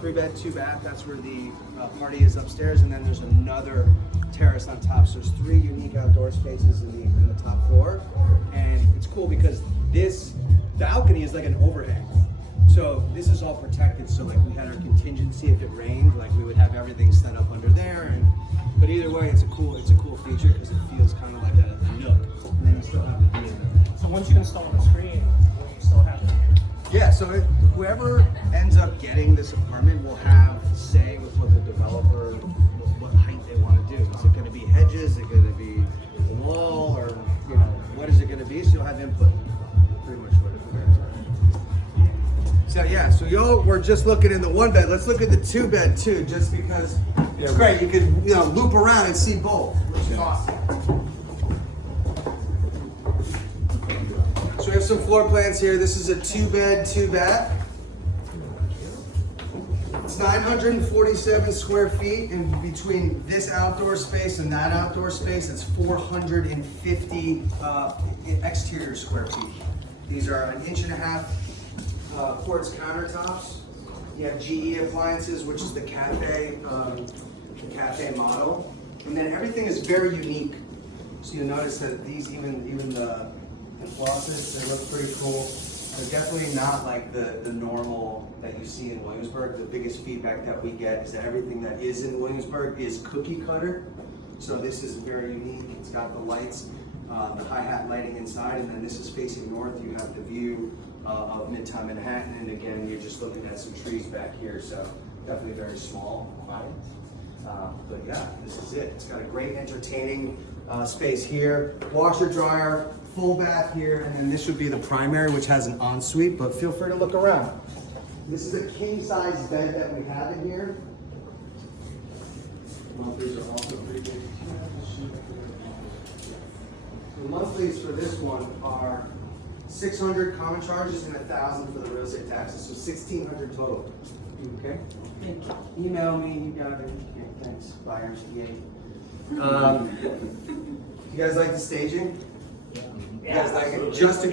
3-bed, 2-bath. That's where the party is upstairs, and then there's another terrace on top. So there's 3 unique outdoor spaces in the top floor, and it's cool because this balcony is like an overhang. So this is all protected. So like we had our contingency if it rained, like we would have everything set up under there. But either way, it's a cool feature because it feels kind of like a nook, and then you still have the view. So once you install the screen, will you still have it? Yeah, so whoever ends up getting this apartment will have say with what the developer, what height they want to do. Is it going to be hedges? Is it going to be a wall? Or, you know, what is it going to be? So you'll have input. Pretty much what it is. So yeah, so y'all were just looking in the 1-bed. Let's look at the 2-bed too, just because it's great. You can, you know, loop around and see both. Which is awesome. So we have some floor plans here. This is a 2-bed, 2-bath. It's 947 square feet, and between this outdoor space and that outdoor space, it's 450 exterior square feet. These are 1.5 quartz countertops. You have GE appliances, which is the cafe model, and then everything is very unique. So you'll notice that these, even the flosses, they look pretty cool. They're definitely not like the normal that you see in Williamsburg. The biggest feedback that we get is that everything that is in Williamsburg is cookie cutter. So this is very unique. It's got the lights, the hi-hat lighting inside, and then this is facing north. You have the view of Midtown Manhattan, and again, you're just looking at some trees back here. So definitely very small, quiet. But yeah, this is it. It's got a great entertaining space here. Washer, dryer, full bath here, and then this would be the primary, which has an ensuite, but feel free to look around. This is a king-size bed that we have in here. Monthlies are also pretty big. The monthlies for this one are 600 common charges and 1,000 for the real estate taxes, so 1,600 total. Okay? Email me, you got it. Okay, thanks, buyers, yay. You guys like the staging? You guys like it? Just a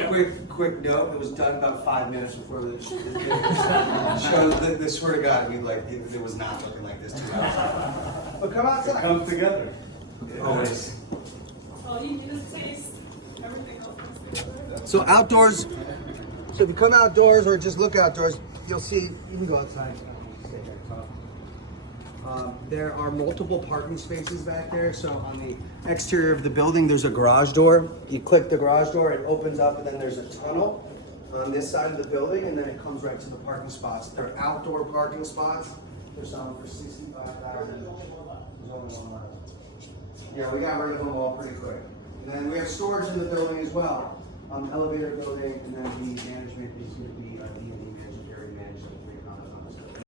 quick note, it was done about 5 minutes before the show. I swear to God, it was not looking like this 2 hours. But come outside. It comes together. Always. All you need is taste. Everything else comes together. So outdoors, so if you come outdoors or just look outdoors, you'll see, you can go outside. Stay here, talk. There are multiple parking spaces back there. So on the exterior of the building, there's a garage door. You click the garage door, it opens up, and then there's a tunnel on this side of the building, and then it comes right to the parking spots. They're outdoor parking spots. They're selling for $65,000. There's only one left. Yeah, we got rid of them all pretty quick. And then we have storage in the building as well. Elevator building, and then the